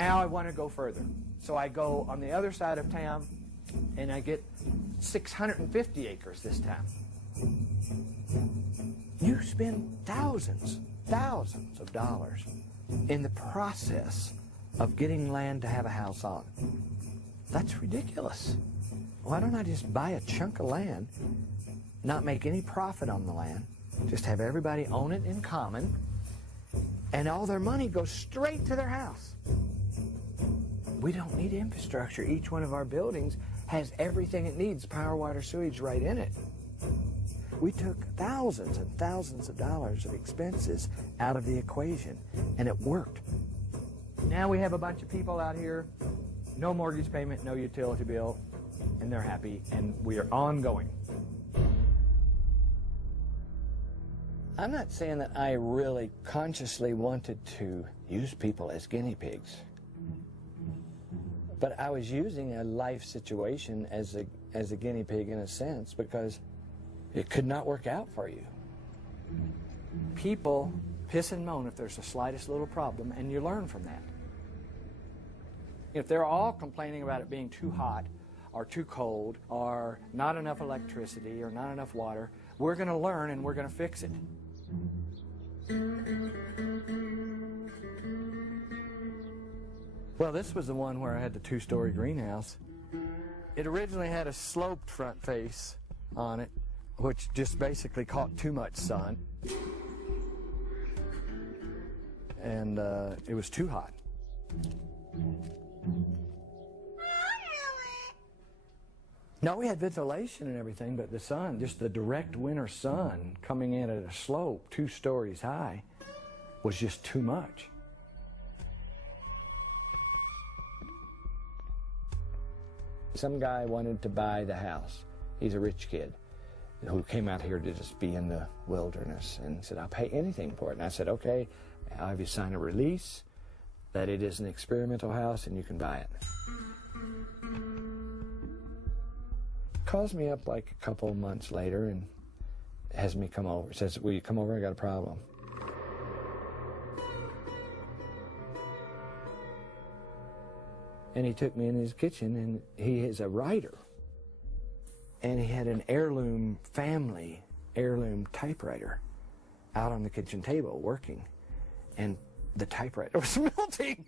Now I want to go further. So I go on the other side of town, and I get 650 acres this time. You spend thousands of dollars in the process of getting land to have a house on. That's ridiculous. Why don't I just buy a chunk of land, not make any profit on the land, just have everybody own it in common, and all their money goes straight to their house? We don't need infrastructure. Each one of our buildings has everything it needs, power, water, sewage right in it. We took thousands and thousands of dollars of expenses out of the equation, and it worked. Now we have a bunch of people out here, no mortgage payment, no utility bill, and they're happy, and we are ongoing. I'm not saying that I really consciously wanted to use people as guinea pigs, but I was using a life situation as a guinea pig in a sense, because it could not work out for you. People piss and moan if there's the slightest little problem, and you learn from that. If they're all complaining about it being too hot or too cold or not enough electricity or not enough water, we're going to learn and we're going to fix it. Well, this was the one where I had the two-story greenhouse. It originally had a sloped front face on it, which just basically caught too much sun. And it was too hot. No, we had ventilation and everything, but the sun, just the direct winter sun coming in at a slope 2 stories high, was just too much. Some guy wanted to buy the house. He's a rich kid who came out here to just be in the wilderness, and said, I'll pay anything for it. And I said, okay, I'll have you sign a release that it is an experimental house and you can buy it. Calls me up like a couple of months later and has me come over. Says, will you come over? I got a problem. And he took me in his kitchen, and he is a writer. And he had an family heirloom typewriter out on the kitchen table working. And the typewriter was melting.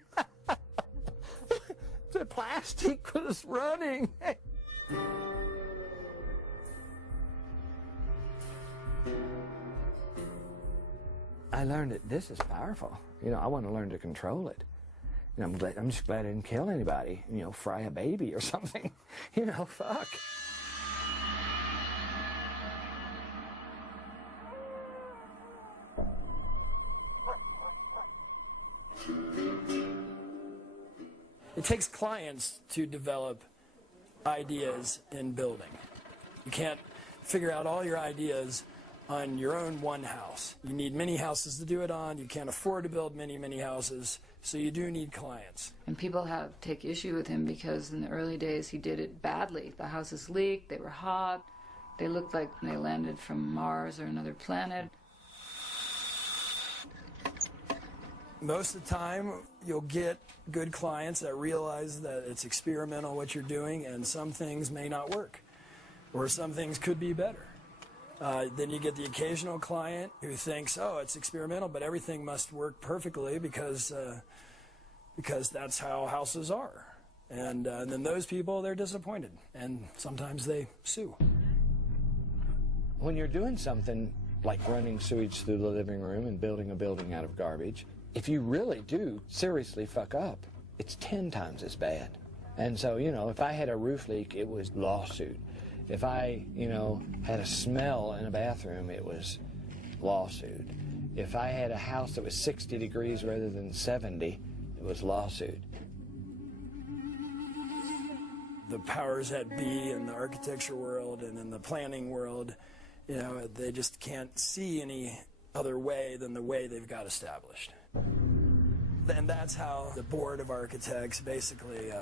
The plastic was running. I learned that this is powerful. You know, I want to learn to control it. You know, I'm just glad I didn't kill anybody, you know, fry a baby or something. You know, fuck. It takes clients to develop ideas in building. You can't figure out all your ideas on your own one house. You need many houses to do it on. You can't afford to build many houses, so you do need clients. And people take issue with him because in the early days he did it badly. The houses leaked, they were hot, they looked like they landed from Mars or another planet. Most of the time, you'll get good clients that realize that it's experimental what you're doing, and some things may not work, or some things could be better. Then you get the occasional client who thinks, oh, it's experimental, but everything must work perfectly because that's how houses are. And then those people, they're disappointed, and sometimes they sue. When you're doing something like running sewage through the living room and building a building out of garbage, if you really do seriously fuck up, it's 10 times as bad. And so, you know, if I had a roof leak, it was lawsuit. If I, you know, had a smell in a bathroom, it was lawsuit. If I had a house that was 60 degrees rather than 70, it was lawsuit. The powers that be in the architecture world and in the planning world, you know, they just can't see any other way than the way they've got established. And that's how the board of architects basically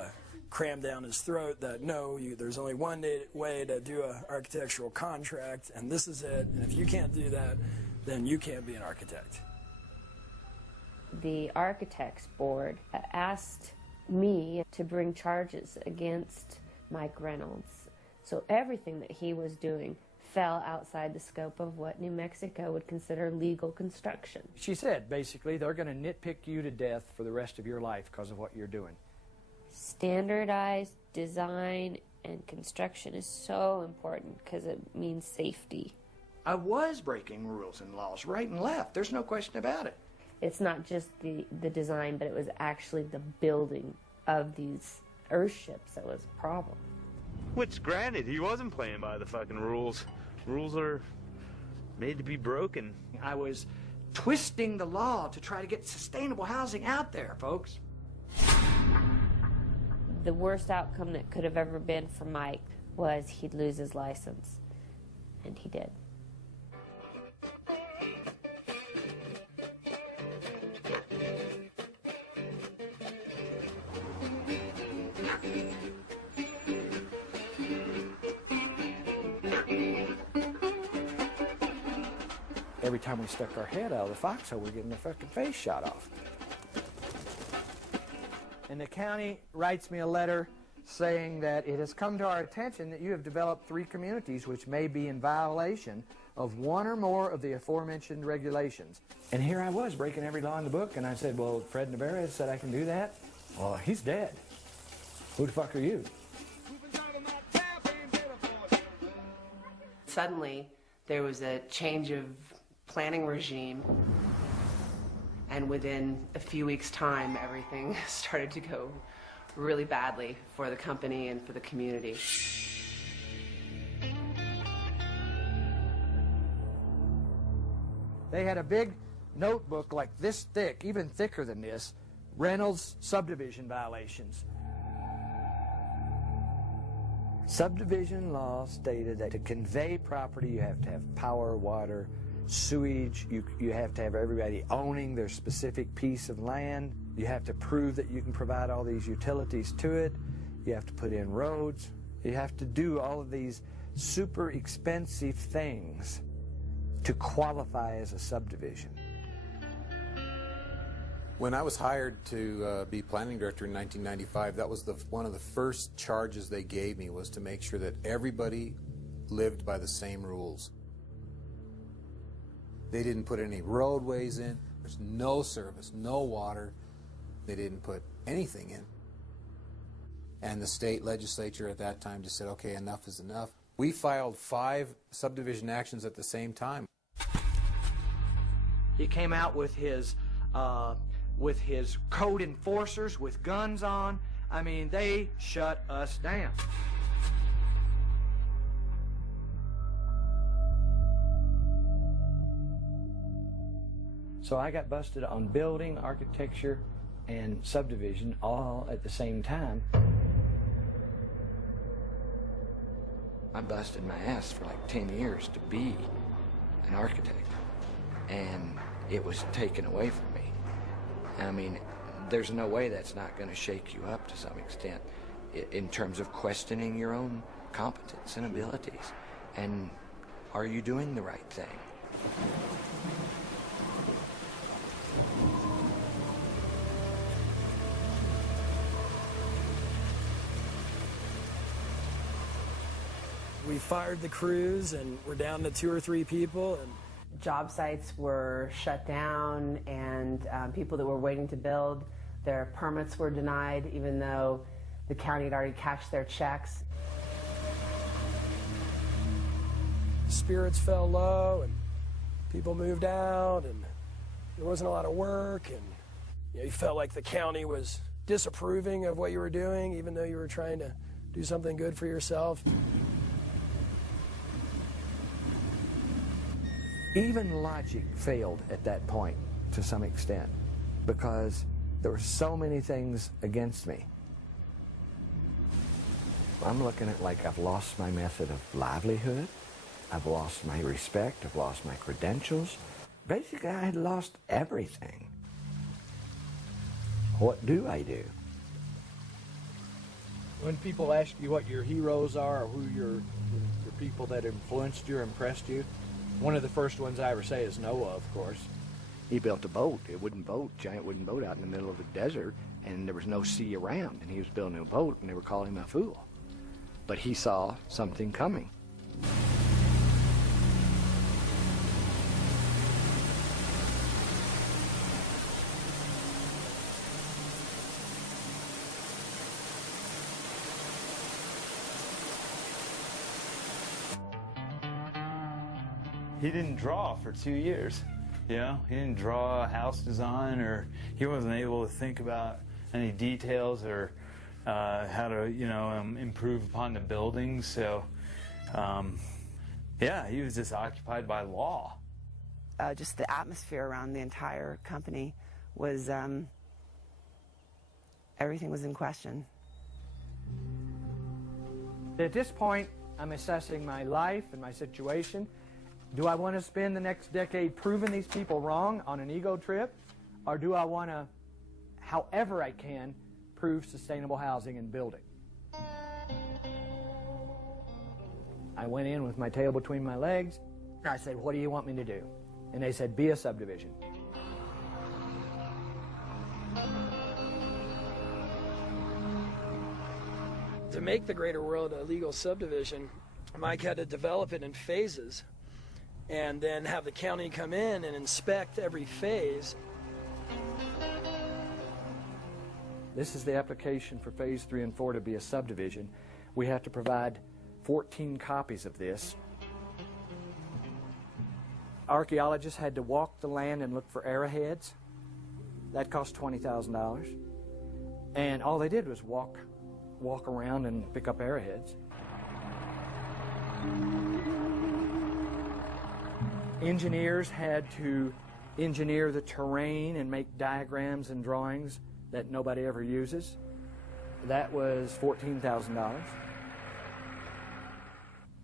crammed down his throat that no, there's only one way to do an architectural contract, and this is it, and if you can't do that, then you can't be an architect. The architects board asked me to bring charges against Mike Reynolds. So everything that he was doing fell outside the scope of what New Mexico would consider legal construction. She said, basically, they're going to nitpick you to death for the rest of your life because of what you're doing. Standardized design and construction is so important because it means safety. I was breaking rules and laws right and left. There's no question about it. It's not just the design, but it was actually the building of these earthships that was a problem. Which, granted, he wasn't playing by the fucking rules. Rules are made to be broken. I was twisting the law to try to get sustainable housing out there, folks. The worst outcome that could have ever been for Mike was he'd lose his license, and he did. Every time we stuck our head out of the foxhole, we're getting our fucking face shot off. And the county writes me a letter saying that it has come to our attention that you have developed 3 communities which may be in violation of one or more of the aforementioned regulations. And here I was breaking every law in the book, and I said, well, Fred Navarro said I can do that. Well, he's dead. Who the fuck are you? Suddenly, there was a change of planning regime, and within a few weeks' time, everything started to go really badly for the company and for the community. They had a big notebook like this thick, even thicker than this, Reynolds subdivision violations. Subdivision law stated that to convey property, you have to have power, water, sewage. You have to have everybody owning their specific piece of land. You have to prove that you can provide all these utilities to it. You have to put in roads. You have to do all of these super expensive things to qualify as a subdivision. When I was hired to be planning director in 1995, that was one of the first charges they gave me, was to make sure that everybody lived by the same rules. They didn't put any roadways in. There's no service, no water. They didn't put anything in. And the state legislature at that time just said, okay, enough is enough. We filed 5 subdivision actions at the same time. He came out with his code enforcers with guns on. I mean, they shut us down. So I got busted on building, architecture, and subdivision all at the same time. I busted my ass for like 10 years to be an architect, and it was taken away from me. I mean, there's no way that's not going to shake you up to some extent in terms of questioning your own competence and abilities. And are you doing the right thing? We fired the crews, and we're down to 2 or 3 people. And Job sites were shut down, and people that were waiting to build, their permits were denied, even though the county had already cashed their checks. spirits fell low, and people moved out, and there wasn't a lot of work, and you felt like the county was disapproving of what you were doing, even though you were trying to do something good for yourself. Even logic failed at that point to some extent because there were so many things against me. I'm looking at like I've lost my method of livelihood, I've lost my respect, I've lost my credentials. Basically, I had lost everything. What do I do? When people ask you what your heroes are or who your people that influenced you or impressed you, one of the first ones I ever say is Noah, of course. He built a boat, a wooden boat, giant wooden boat out in the middle of the desert, and there was no sea around, and he was building a boat, and they were calling him a fool. But he saw something coming. He didn't draw for 2 years. You know, he didn't draw a house design, or he wasn't able to think about any details or how to, you know, improve upon the buildings. So, yeah, he was just occupied by law. Just the atmosphere around the entire company was, everything was in question. At this point, I'm assessing my life and my situation. Do I want to spend the next decade proving these people wrong on an ego trip? Or do I want to, however I can, prove sustainable housing and build it? I went in with my tail between my legs. I said, what do you want me to do? And they said, be a subdivision. To make the Greater World a legal subdivision, Mike had to develop it in phases and then have the county come in and inspect every phase. This is the application for phase 3 and 4 to be a subdivision. We have to provide 14 copies of this. Archaeologists had to walk the land and look for arrowheads. That cost $20,000. And all they did was walk around and pick up arrowheads. Engineers had to engineer the terrain and make diagrams and drawings that nobody ever uses. That was $14,000.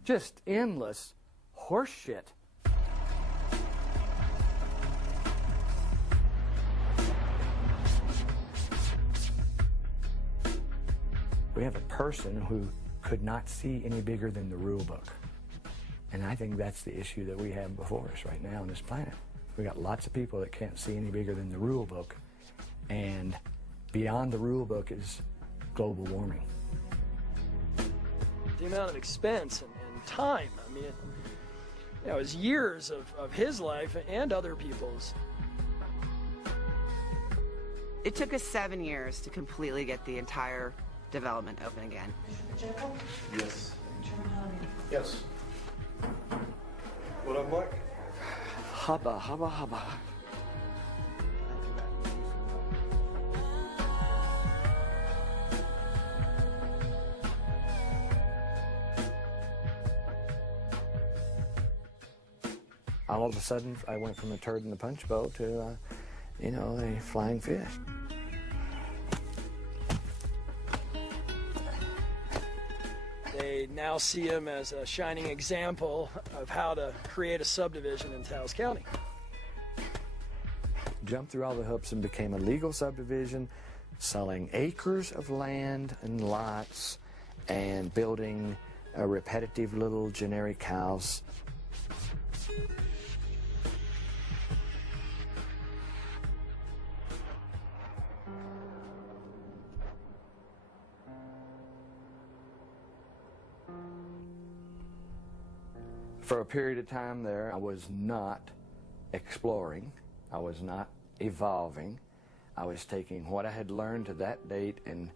Just endless horse shit. We have a person who could not see any bigger than the rule book. And I think that's the issue that we have before us right now on this planet. We got lots of people that can't see any bigger than the rule book. And beyond the rule book is global warming. The amount of expense and time, I mean, it was years of his life and other people's. It took us 7 years to completely get the entire development open again. Yes. Yes. What up, Mike? Hubba, hubba, hubba. All of a sudden, I went from a turd in the punch bowl to, you know, a flying fish. They now see him as a shining example of how to create a subdivision in Taos County. Jumped through all the hoops and became a legal subdivision, selling acres of land and lots and building a repetitive little generic house. For a period of time there, I was not exploring. I was not evolving. I was taking what I had learned to that date and